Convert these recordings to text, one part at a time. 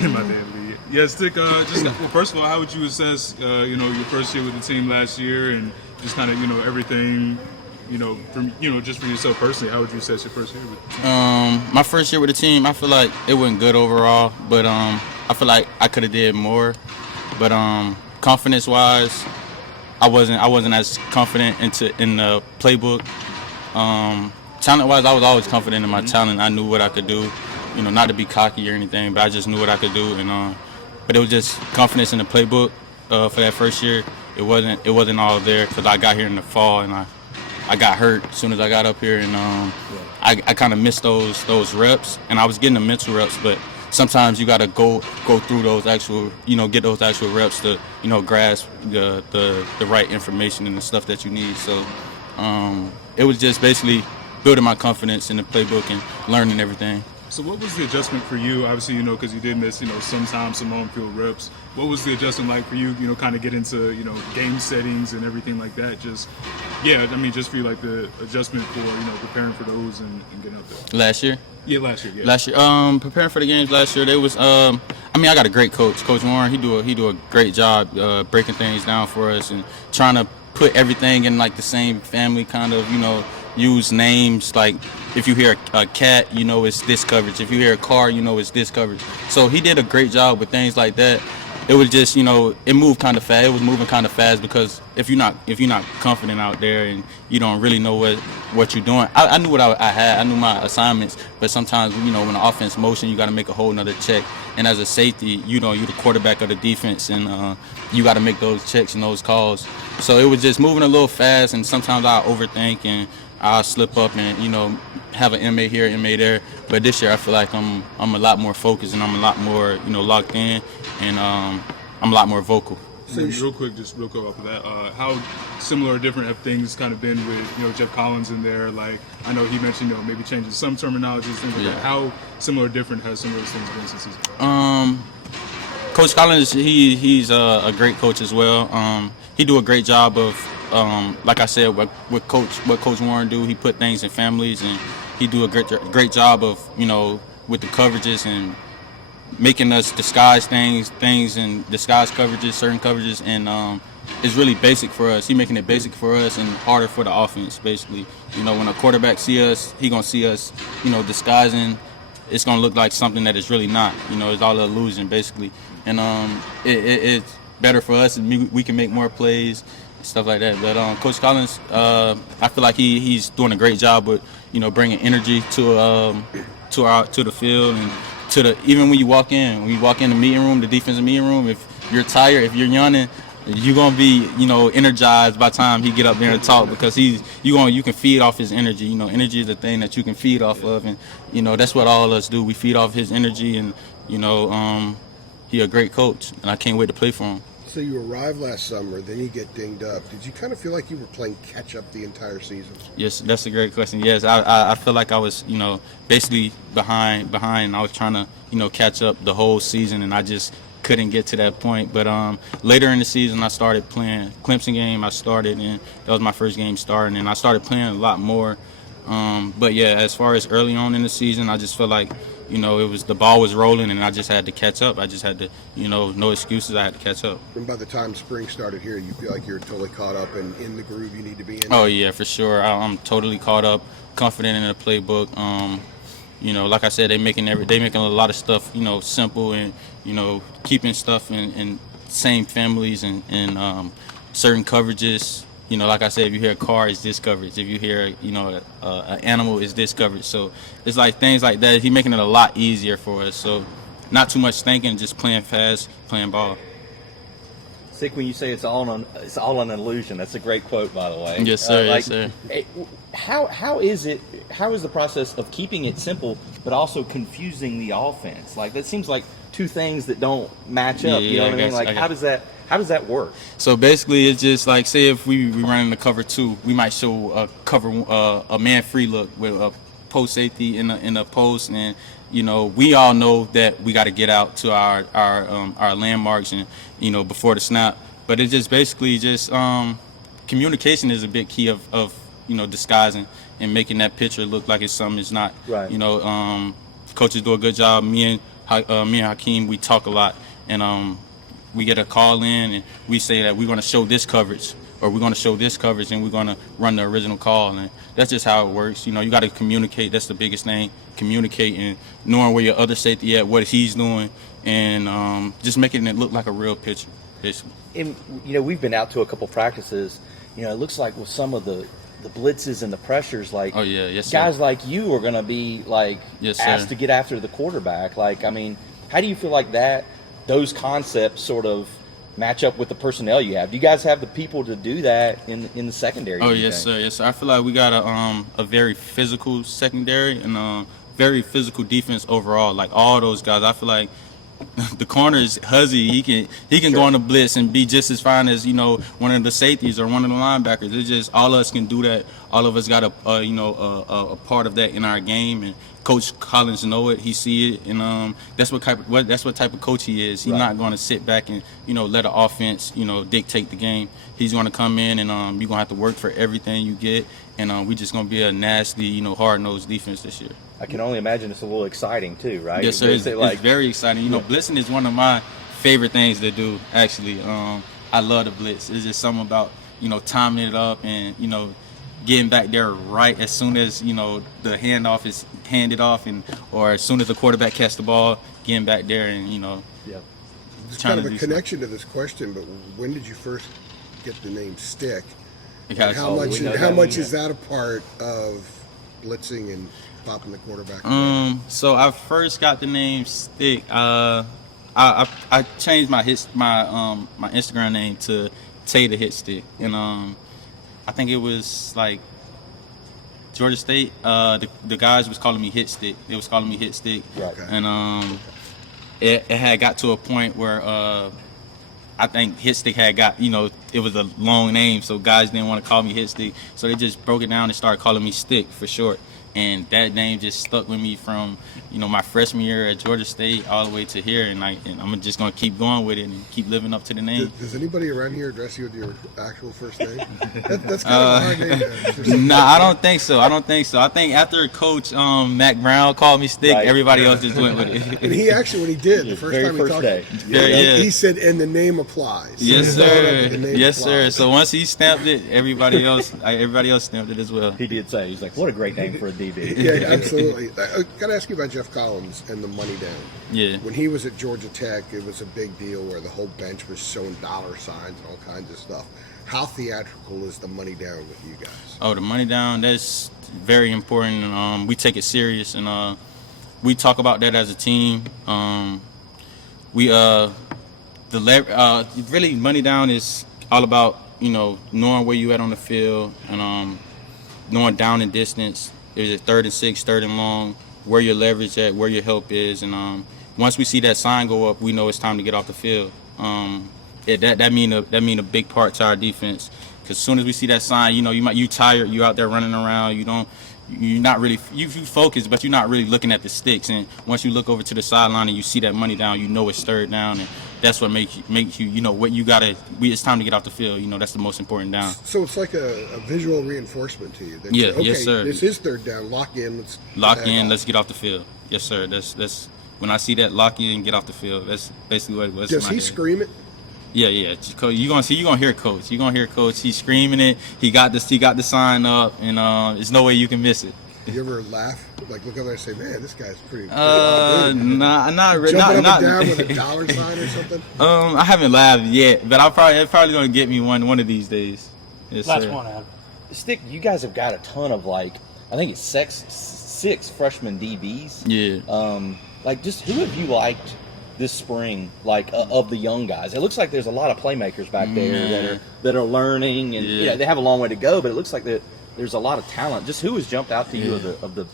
In my daily league. Yeah, Stick. Well, first of all, how would you assess, your first year with the team last year, and just kind of, everything, from, just for yourself personally, how would you assess your first year with the team? My first year with the team, I feel like it went good overall, but I feel like I could have did more. But confidence wise, I wasn't as confident in the playbook. Talent wise, I was always confident in my talent. I knew what I could do. Not to be cocky or anything, but I just knew what I could do. And but it was just confidence in the playbook for that first year. It wasn't all there because I got here in the fall and I got hurt as soon as I got up here, and I kind of missed those reps, and I was getting the mental reps, but sometimes you got to go through those actual, get those actual reps to, grasp the right information and the stuff that you need. So it was just basically building my confidence in the playbook and learning everything. So what was the adjustment for you? Obviously, because you did miss, sometimes some on-field reps. What was the adjustment like for you, kind of get into, game settings and everything like that? Just for you, like the adjustment for, preparing for those and getting up there. Last year? Yeah, last year, yeah. Last year, preparing for the games last year, I got a great coach, Coach Warren. He do a great job breaking things down for us and trying to put everything in like the same family, kind of, use names like if you hear a cat, it's this coverage. If you hear a car, it's this coverage. So he did a great job with things like that. It was just, it moved kind of fast. It was moving kind of fast because if you're not confident out there and you don't really know what you're doing. I knew what I had. I knew my assignments, but sometimes, when the offense motion, you got to make a whole nother check. And as a safety, you're the quarterback of the defense, and you got to make those checks and those calls. So it was just moving a little fast, and sometimes I overthink and I'll slip up and have an MA here, MA there. But this year I feel like I'm a lot more focused and I'm a lot more locked in, and I'm a lot more vocal. So real quick off of that, how similar or different have things kind of been with Jeff Collins in there? Like I know he mentioned maybe changing some terminology, things like that. How similar or different has some of those things been since he's Coach Collins, he's a great coach as well. He do a great job of, like I said, what Coach Warren do. He put things in families, and he do a great job of with the coverages and making us disguise things and disguise coverages, certain coverages, and it's really basic for us. He making it basic for us and harder for the offense. Basically, when a quarterback see us, he gonna see us, disguising. It's gonna look like something that it's really not. It's all an illusion, basically, and it's better for us, and we can make more plays, stuff like that. But Coach Collins, I feel like he's doing a great job with bringing energy to the field and even when you walk in the meeting room, the defensive meeting room. If you're tired, if you're yawning, you're gonna be energized by the time he get up there and talk, because you can feed off his energy. Energy is the thing that you can feed off of, and that's what all of us do. We feed off his energy, and he a great coach, and I can't wait to play for him. So you arrived last summer, then you get dinged up. Did you kind of feel like you were playing catch up the entire season? Yes, that's a great question. Yes, I feel like I was, basically behind. I was trying to, catch up the whole season, and I just couldn't get to that point. But later in the season, I started playing Clemson game. I started, and that was my first game starting, and I started playing a lot more. But yeah, as far as early on in the season, I just felt like, the ball was rolling, and I just had to catch up. I just had to, no excuses. I had to catch up. And by the time spring started here, you feel like you're totally caught up and in the groove you need to be in? Oh yeah, for sure. I'm totally caught up, confident in the playbook. Like I said, they making a lot of stuff, simple, and keeping stuff in same families and certain coverages. Like I said, if you hear a car, it's this coverage. If you hear, an animal, it's this coverage. So it's like things like that. He's making it a lot easier for us. So not too much thinking, just playing fast, playing ball. Sick when you say it's all an illusion. That's a great quote, by the way. Yes, sir. Yes, sir. How is the process of keeping it simple but also confusing the offense? Like, that seems like two things that don't match up. You know what I mean? Like, how does that work? So basically, it's just like, say if we run in the cover two, we might show a man free look with a post safety in a post, and we all know that we got to get out to our landmarks and before the snap. But it's just basically just communication is a big key of disguising and making that picture look like it's something it's not. Right. Coaches do a good job. Me and me and Hakeem, we talk a lot, and we get a call in, and we say that we're going to show this coverage, or we're going to show this coverage, and we're going to run the original call, and that's just how it works. You know, you got to communicate. That's the biggest thing, communicating, knowing where your other safety at, what he's doing, and just making it look like a real picture, basically. And, you know, we've been out to a couple practices. You know, it looks like with some of the blitzes and the pressures, like, Oh, yeah, yes, sir. guys like you are going to be, like, Yes, sir. asked to get after the quarterback. Like, I mean, how do you feel like those concepts sort of match up with the personnel you have? Do you guys have the people to do that in the secondary? Oh, yes, sir. Yes, sir. I feel like we got a very physical secondary and very physical defense overall. Like all those guys, I feel like the corner is Huzzy. He can go on the blitz and be just as fine as, you know, one of the safeties or one of the linebackers. It's just all of us can do that. All of us got a part of that in our game, and Coach Collins know it. He see it, and that's what type of coach he is. He's not going to sit back and, you know, let the offense, you know, dictate the game. He's going to come in and you're going to have to work for everything you get, and we just going to be a nasty, you know, hard-nosed defense this year. I can only imagine it's a little exciting too, right? Yes, sir. It's very exciting. You know, blitzing is one of my favorite things to do, actually. I love the blitz. It's just something about, you know, timing it up and, you know, getting back there right as soon as, you know, the handoff is handed off, or as soon as the quarterback catches the ball, getting back there and, you know. Yep. There's kind of a connection to this question, but when did you first get the name Stick? Because How much is that a part of blitzing and popping the quarterback? So I first got the name Stick. I changed my Instagram name to Tay the Hit Stick, and I think it was like Georgia State. The guys was calling me Hit Stick. They was calling me Hit Stick, Okay. and it had got to a point where I think Hit Stick had got, you know, it was a long name, so guys didn't want to call me Hit Stick, so they just broke it down and started calling me Stick for short. And that name just stuck with me from, you know, my freshman year at Georgia State all the way to here, and I'm just gonna keep going with it and keep living up to the name. Does anybody around here address you with your actual first name? That's kind of a hard name. Nah, I don't think so. I think after Coach Mac Brown called me Stick, Right. everybody else just went with it. And he actually, when he did, the first Very time he first talked, day. Yeah. he said, "And the name applies." Yes, So sir. the name Yes, sir. applies. So once he stamped it, everybody else stamped it as well. He did say, he's like, what a great name for a DB. Yeah, absolutely. I got to ask you about Jeff Collins and the money down. Yeah. When he was at Georgia Tech, it was a big deal where the whole bench was showing dollar signs and all kinds of stuff. How theatrical is the money down with you guys? Oh, the money down, that's very important. And, we take it serious, and we talk about that as a team. Really money down is all about, you know, knowing where you at on the field, and knowing down and distance. Is it 3rd and 6, 3rd and long, where your leverage at, where your help is, and once we see that sign go up, we know it's time to get off the field. That mean a big part to our defense, because as soon as we see that sign, you know, you tired, you out there running around, you're not really, you focus, but you're not really looking at the sticks. And once you look over to the sideline and you see that money down, you know it's 3rd down, and that's what makes you, you know, what you gotta. It's time to get off the field. You know, that's the most important down. So it's like a visual reinforcement to you. That Yeah, okay, yes, sir. This is 3rd down. Lock in. Let's Let's get off the field. Yes, sir. That's when I see that lock in, get off the field. That's basically what it was. Does he scream it? Yeah. You're gonna hear Coach. You're gonna hear Coach. He's screaming it. He got the sign up, and there's no way you can miss it. You ever laugh? Like look over there and say, "Man, this guy's pretty." Not really. Jumping Not up and down with a dollar sign or something. I haven't laughed yet, but it's probably gonna get me one of these days. Yes, Last sir. one out. Stick, you guys have got a ton of, like, I think it's six freshman DBs. Yeah. Like, just who have you liked this spring, like, of the young guys? It looks like there's a lot of playmakers back there that are learning, and Yeah. they have a long way to go, but it looks like there's a lot of talent. Just who has jumped out to you of the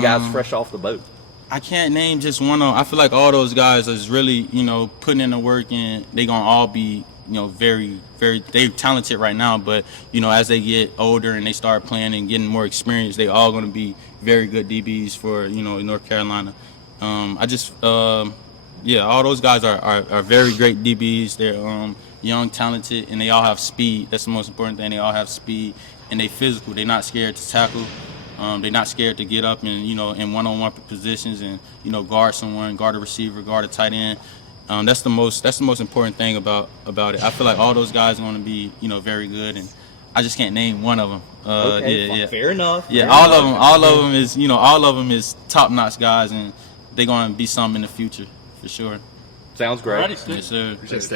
guys fresh off the boat? I can't name just one of them. I feel like all those guys is really, you know, putting in the work, and they gonna all be, you know, very, very, they're talented right now, but, you know, as they get older and they start playing and getting more experience, they all gonna be very good DBs for, you know, North Carolina. All those guys are very great DBs. They're young, talented, and they all have speed. That's the most important thing. They all have speed, and they physical. They're not scared to tackle. They're not scared to get up and in one-on-one positions and guard someone, guard a receiver, guard a tight end. That's the most important thing about it. I feel like all those guys are going to be very good, and I just can't name one of them. Okay, fair enough. Yeah, fair all enough. of them is top-notch guys, and they're going to be something in the future for sure. Sounds great. Yes, sir. Just